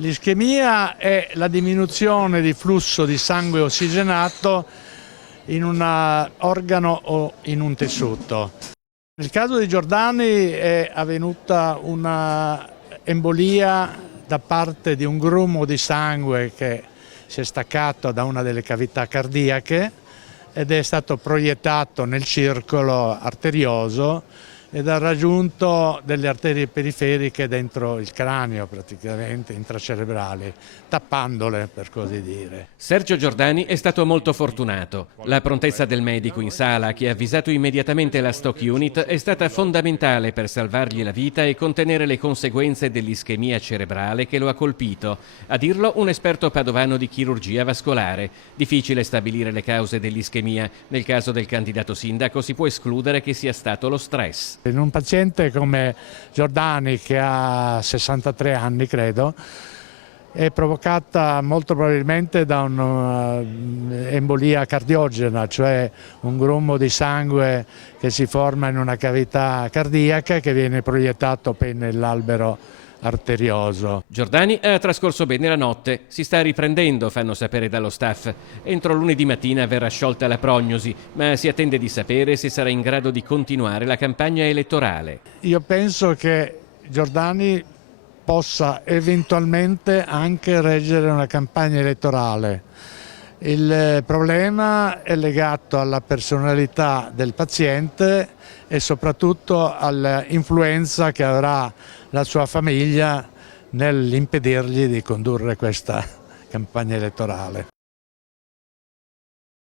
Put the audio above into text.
L'ischemia è la diminuzione di flusso di sangue ossigenato in un organo o in un tessuto. Nel caso di Giordani è avvenuta una embolia da parte di un grumo di sangue che si è staccato da una delle cavità cardiache ed è stato proiettato nel circolo arterioso ed ha raggiunto delle arterie periferiche dentro il cranio, praticamente intracerebrali, tappandole, per così dire. Sergio Giordani è stato molto fortunato. La prontezza del medico in sala, che ha avvisato immediatamente la Stock Unit, è stata fondamentale per salvargli la vita e contenere le conseguenze dell'ischemia cerebrale che lo ha colpito. A dirlo un esperto padovano di chirurgia vascolare. Difficile stabilire le cause dell'ischemia. Nel caso del candidato sindaco si può escludere che sia stato lo stress. In un paziente come Giordani, che ha 63 anni credo, è provocata molto probabilmente da un'embolia cardiogena, cioè un grumo di sangue che si forma in una cavità cardiaca che viene proiettato poi nell'albero arterioso. Giordani ha trascorso bene la notte, si sta riprendendo, fanno sapere dallo staff. Entro lunedì mattina verrà sciolta la prognosi, ma si attende di sapere se sarà in grado di continuare la campagna elettorale. Io penso che Giordani possa eventualmente anche reggere una campagna elettorale. Il problema è legato alla personalità del paziente e soprattutto all'influenza che avrà la sua famiglia nell'impedirgli di condurre questa campagna elettorale.